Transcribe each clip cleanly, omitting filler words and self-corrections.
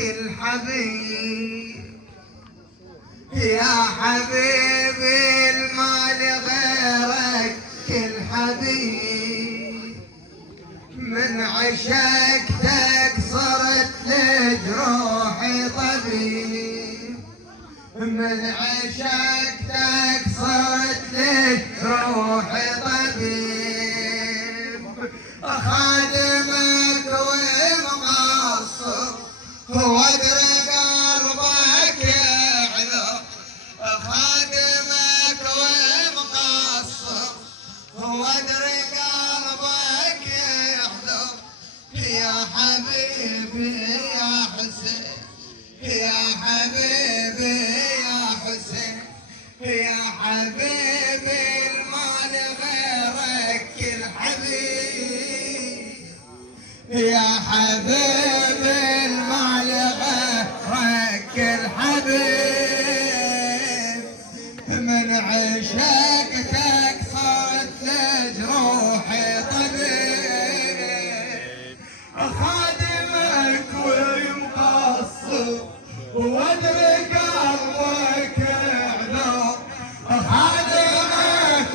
الحبيب يا حبيبي المال غيرك الحبيب من عشقتك صرت لجروحي طبيب من عشقتك صرت لجروحي طبيب خادمك ومقصر وادري قلبك يعذر خادمك ومقصر وادري قلبك يعذر يا حبيبي يا حسين يا حبيبي يا حسين يا حبيبي المال غيرك الحبيب يا حبيبي المال غيرك الحبيب من عشقتك صارت لجروحي طبيب خادمك ومقصر وادري قلبك يعذر خادمك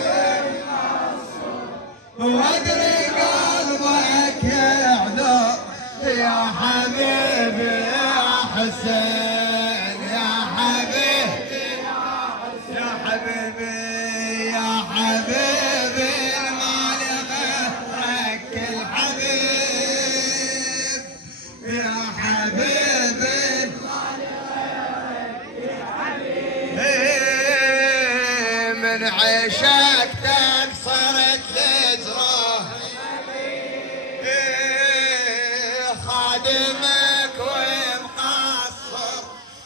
وادري قلبك يعذر يا حبيبي يا حسين يا حبيبي يا حبيبي يا حبيبي المال غيرك الحبيب يا حبيبي من عشقتك صرت لجروح خادمك ومقصر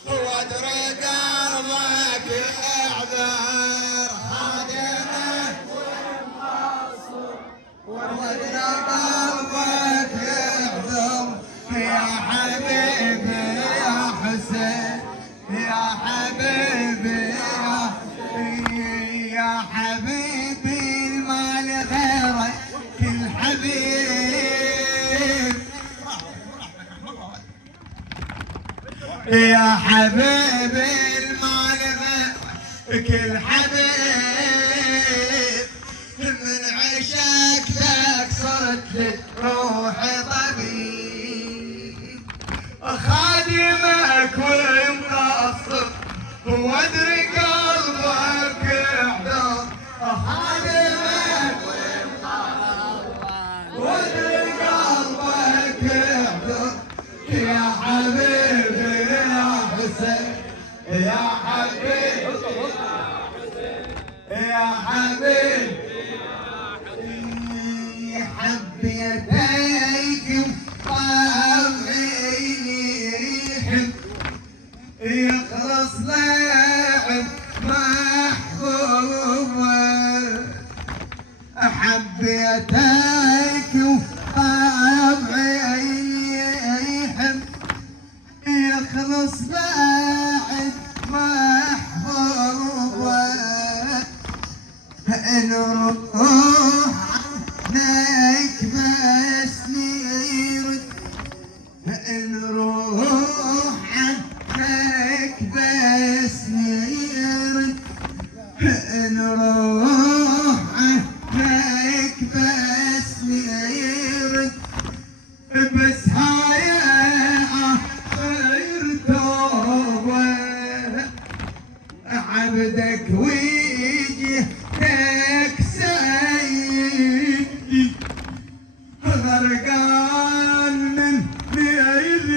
وادري قلبك يعذر خادمك ومقصر وادري قلبك يعذر يا حبيبي يا حسين يا حبيبي يا حبيبي المال غيرك الحبيب يا حبيبي المال غيرك الحبيب من عشقتك صرت لروحي طبيب خادمك ومقصر وادري قلبك يعذر خادمك وادري قلبك يعذر يا حبيبي يا حسين يا حبيبي يا حبيبي حبيتك وطبعي يحب يخلص لعب محبوبة حبيتك وطبعي يحب يخلص لعب محبوبة نروح عنك بس نرد نروح عنك بس نرد نروح عنك بس نرد بس هاي آخر توبة عبدك وجهك سيدي غرقان من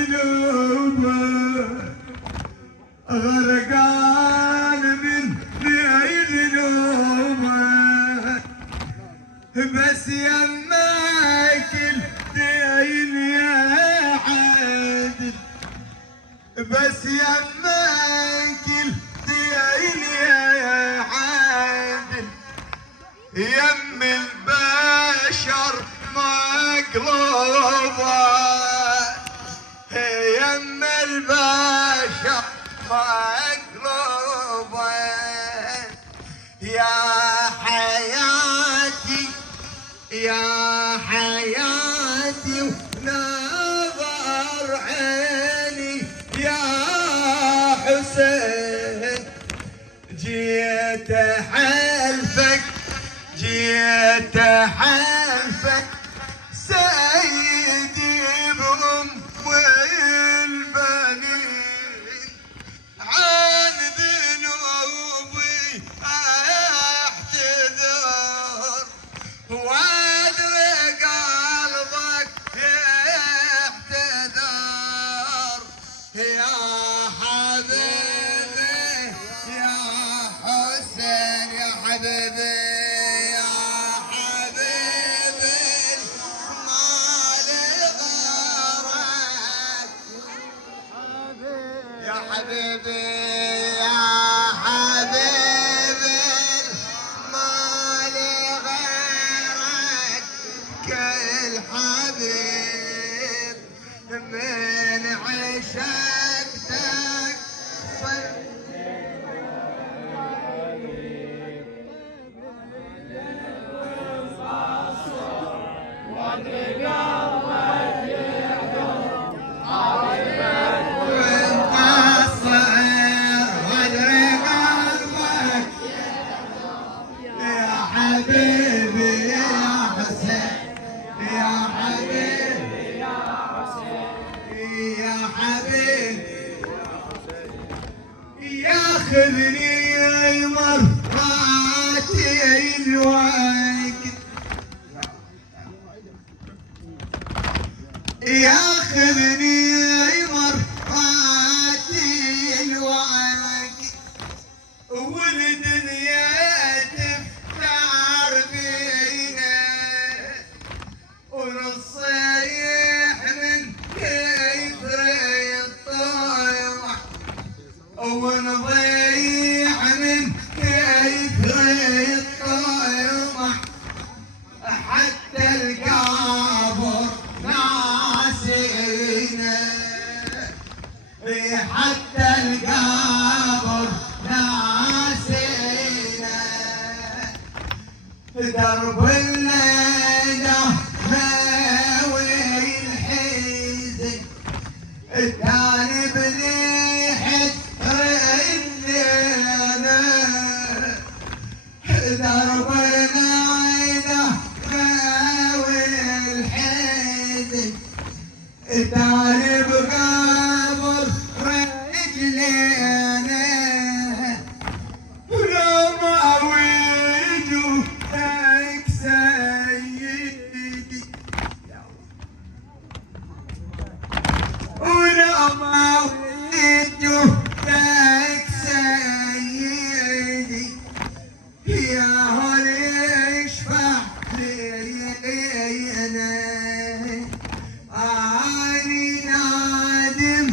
ذنوبه غرقان من ذنوبه بس يمك الدين يا عادل بس يمك الدين يا عادل يم البشر مقلوبه يم البشر مقلوبه يا حياتي يا حياتي ونظر عيني جيت حلفك جيت حلفك سيدي بأم والبنين عن ذنوبي احتذر وادري قلبك يحتذر يا حبيبي يا حسين يا حبيبي يا حبيبي ما لي غيرك يا حبيبي يا حبيبي ما لي غيرك كل حبيب من عشقتك صرت ياخذني مراتي الوقت ياخذني مراتي الوقت والدنيا تفتر بينا ونصيح من كثر الطيرة ونضيع من كثر الطيرة حتى القبر ناسينا حتى القبر ناسينا درب الليلة هاوي الحزن كان بريحة رجلنا درب الليلة هاوي الحزن كان بقبر رجلنا ولما وجهك سيدي ولما وجهك سيدي يا هل يشفع لي انا اني نادم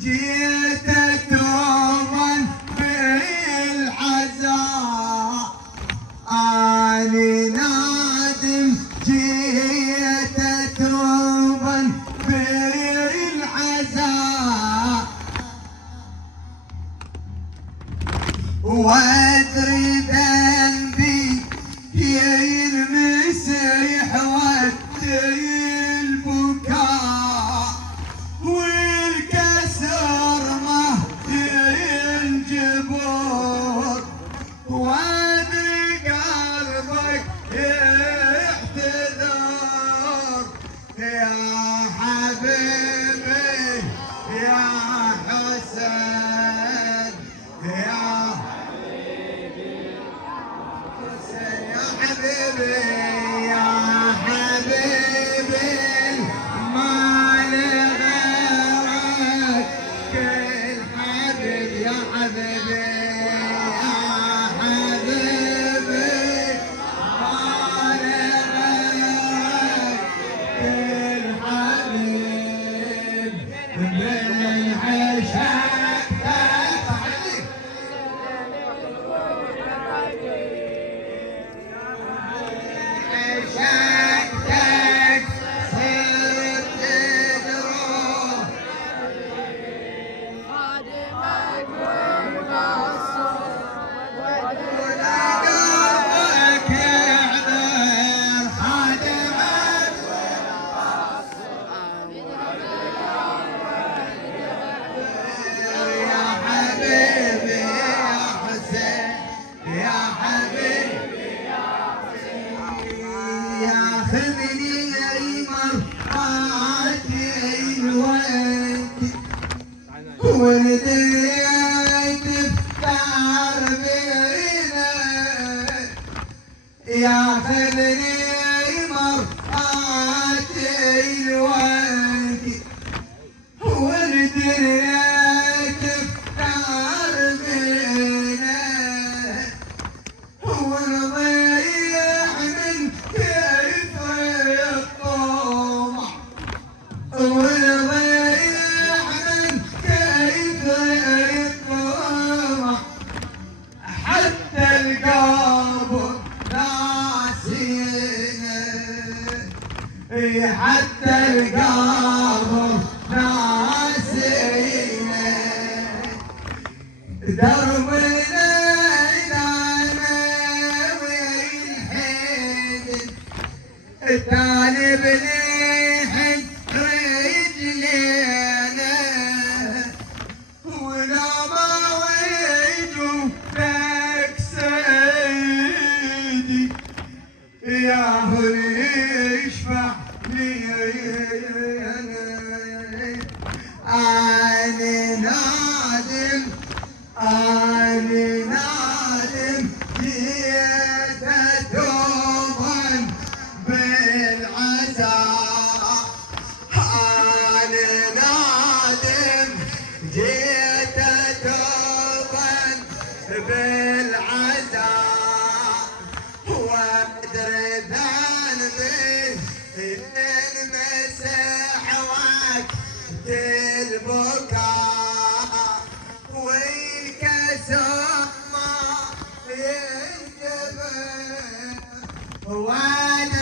جيت توبا بالحزاء اني نادم جيت توبا بالحزاء وادري ذنبي يلمسح ودي البكاء والكسر ما ينجبر وادري قلبك يحتذر يا حبيبي يا حسين يا حبيبي يا حبيبي ما لي غيرك كل حبيب يا حبيبي يا حبيبي ما لي غيرك كل حبيب من عشقتك عشقتك صرت تدروح ولا قلبك يعذر خادمك ورديت افتكر بينا ياخذني مرات الوقت ورديت افتكر بينا ونضيع من كيف الطمع ونضيع من كيف الطمع حتى القلب ناسينا حتى القلب ناسينا دربنا التالي بليحن رجلينا ولا ما ويجوا لك سيدي يا هني اشفع لي أنا نادم أنا نادم جيت أتوبا بالعزاء أنا نادم جيت أتوبا بالعزاء وأدري ذنبي المسح وقت البكاء والكسر ما ينجبر وأنا